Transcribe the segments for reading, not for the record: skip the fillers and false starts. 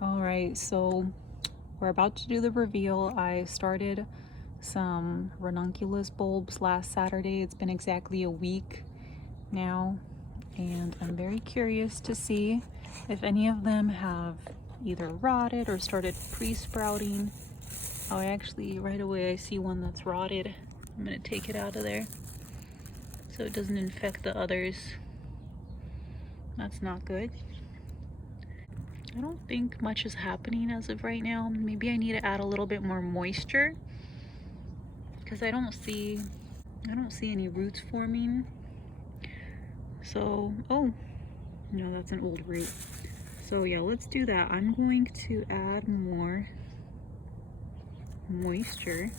All right, so we're about to do the reveal. I started some ranunculus bulbs last Saturday. It's been exactly a week now, and I'm very curious to see if any of them have either rotted or started pre-sprouting. Oh, actually, right away I see one that's rotted. I'm gonna take it out of there so it doesn't infect the others. That's not good. I don't think much is happening as of right now. Maybe I need to add a little bit more moisture because I don't see any roots forming. So, oh, no, that's an old root. So yeah, let's do that. I'm going to add more moisture.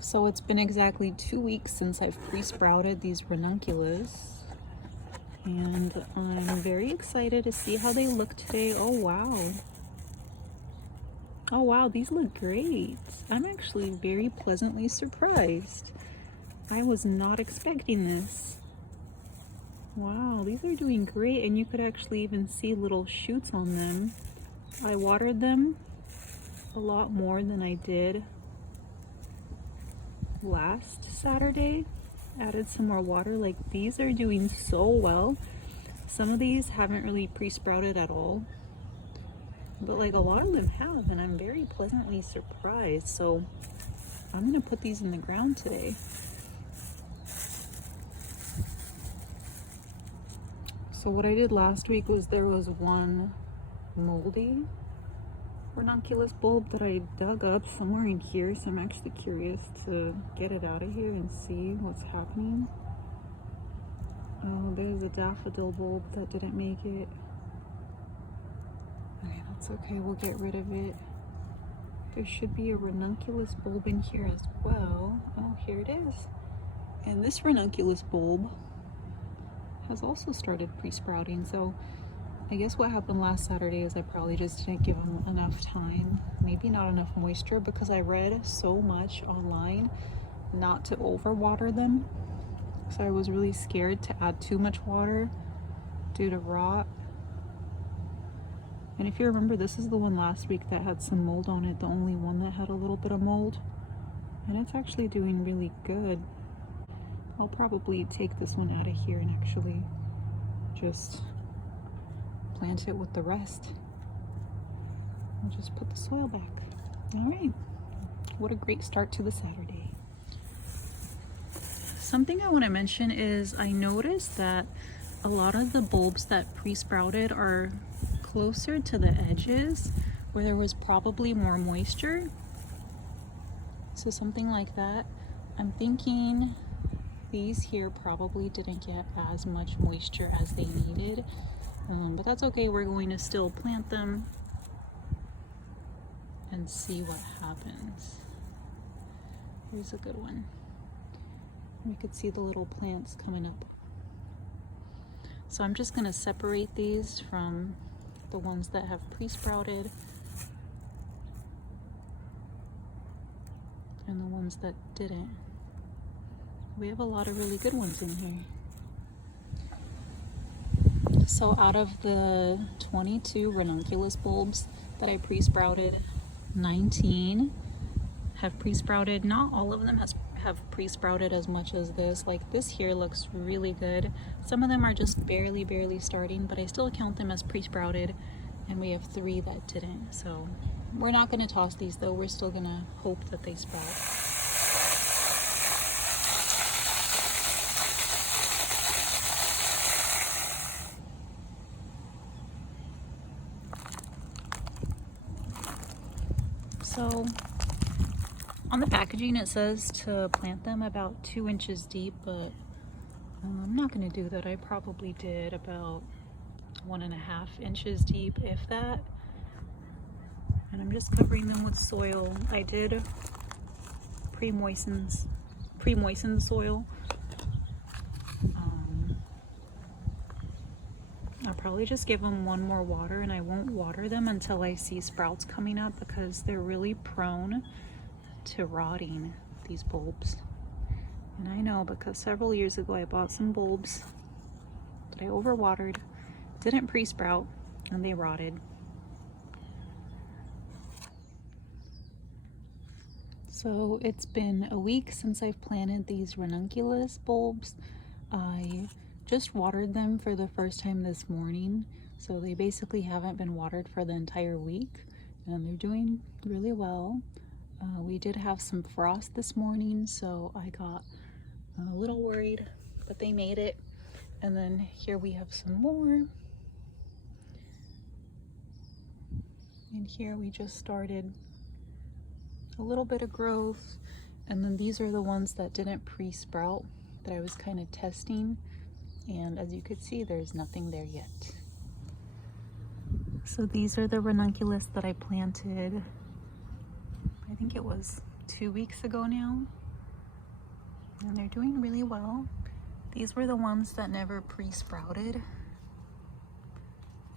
So it's been exactly 2 weeks since I've pre-sprouted these ranunculus. And I'm very excited to see how they look today. Oh wow. Oh wow, these look great. I'm actually very pleasantly surprised. I was not expecting this. Wow, these are doing great, and you could actually even see little shoots on them. I watered them a lot more than I did last Saturday. Added some more water. Like, these are doing so well. Some of these haven't really pre-sprouted at all, but like a lot of them have, and I'm very pleasantly surprised. So I'm gonna put these in the ground today. So what I did last week was there was one moldy ranunculus bulb that I dug up somewhere in here, so I'm actually curious to get it out of here and see what's happening. Oh, there's a daffodil bulb that didn't make it. Okay, that's okay, we'll get rid of it. There should be a ranunculus bulb in here as well. Oh, here it is. And this ranunculus bulb has also started pre-sprouting. So I guess what happened last Saturday is I probably just didn't give them enough time, maybe not enough moisture, because I read so much online not to overwater them. So I was really scared to add too much water due to rot. And if you remember, this is the one last week that had some mold on it, the only one that had a little bit of mold. And it's actually doing really good. I'll probably take this one out of here and actually just plant it with the rest. I'll just put the soil back. All right, what a great start to the Saturday. Something I want to mention is I noticed that a lot of the bulbs that pre-sprouted are closer to the edges where there was probably more moisture. So something like that. I'm thinking these here probably didn't get as much moisture as they needed, but that's okay. We're going to still plant them and see what happens. Here's a good one. We could see the little plants coming up. So I'm just going to separate these from the ones that have pre-sprouted and the ones that didn't. We have a lot of really good ones in here. So out of the 22 ranunculus bulbs that I pre-sprouted, 19 have pre-sprouted. Not all of them have pre-sprouted as much as this. Like, this here looks really good. Some of them are just barely starting, but I still count them as pre-sprouted, and we have 3 that didn't. So we're not going to toss these though. We're still going to hope that they sprout. So on the packaging it says to plant them about 2 inches deep, but I'm not going to do that. I probably did about 1.5 inches deep, if that. And I'm just covering them with soil. I did pre-moisten the soil. I'll probably just give them one more water, and I won't water them until I see sprouts coming up, because they're really prone to rotting, these bulbs. And I know, because several years ago I bought some bulbs that I overwatered, didn't pre-sprout, and they rotted. So it's been a week since I've planted these ranunculus bulbs. I just watered them for the first time this morning, so they basically haven't been watered for the entire week, and they're doing really well. We did have some frost this morning, so I got a little worried, but they made it. And then here we have some more. And here we just started a little bit of growth. And then these are the ones that didn't pre-sprout that I was kind of testing. And as you could see, there's nothing there yet. So these are the ranunculus that I planted, I think it was 2 weeks ago now. And they're doing really well. These were the ones that never pre-sprouted,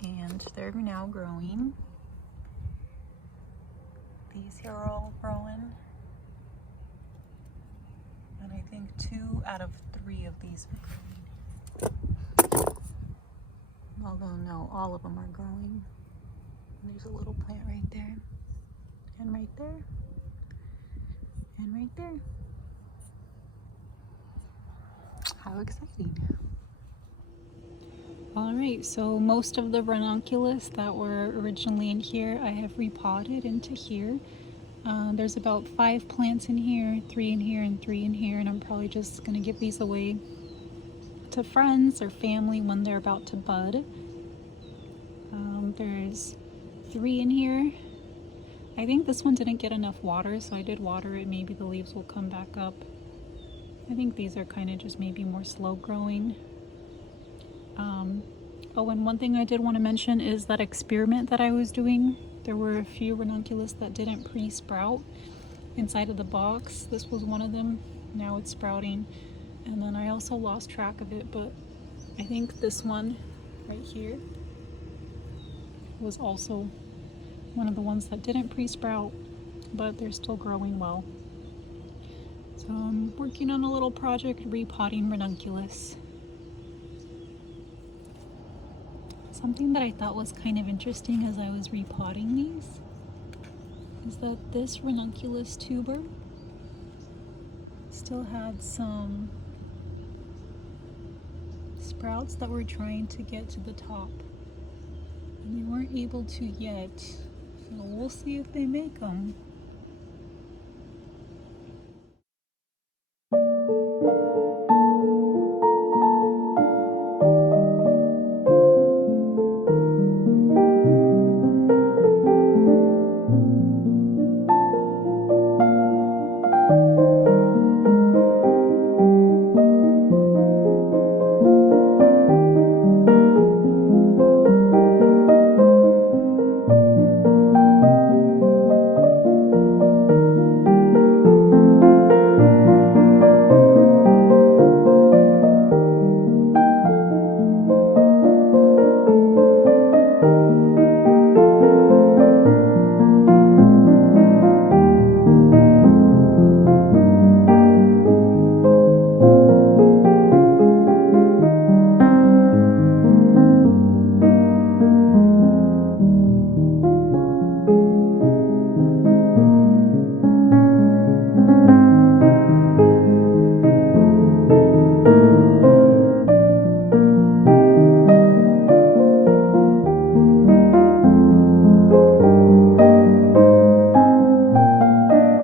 and they're now growing. These here are all growing, and I think 2 out of 3 of these are growing. Although no, all of them are growing. There's a little plant right there, and right there, and right there. How exciting. All right, so most of the ranunculus that were originally in here, I have repotted into here. There's about 5 plants in here, 3 in here, and 3 in here, and I'm probably just gonna give these away to friends or family when they're about to bud. There's 3 in here. I think this one didn't get enough water, so I did water it. Maybe the leaves will come back up. I think these are kind of just maybe more slow growing. Oh, and one thing I did want to mention is that experiment that I was doing. There were a few ranunculus that didn't pre-sprout inside of the box. This was one of them. Now it's sprouting. And then I also lost track of it, but I think this one right here was also one of the ones that didn't pre-sprout, but they're still growing well. So I'm working on a little project repotting ranunculus. Something that I thought was kind of interesting as I was repotting these is that this ranunculus tuber still had some sprouts that were trying to get to the top, and they weren't able to yet. So we'll see if they make them.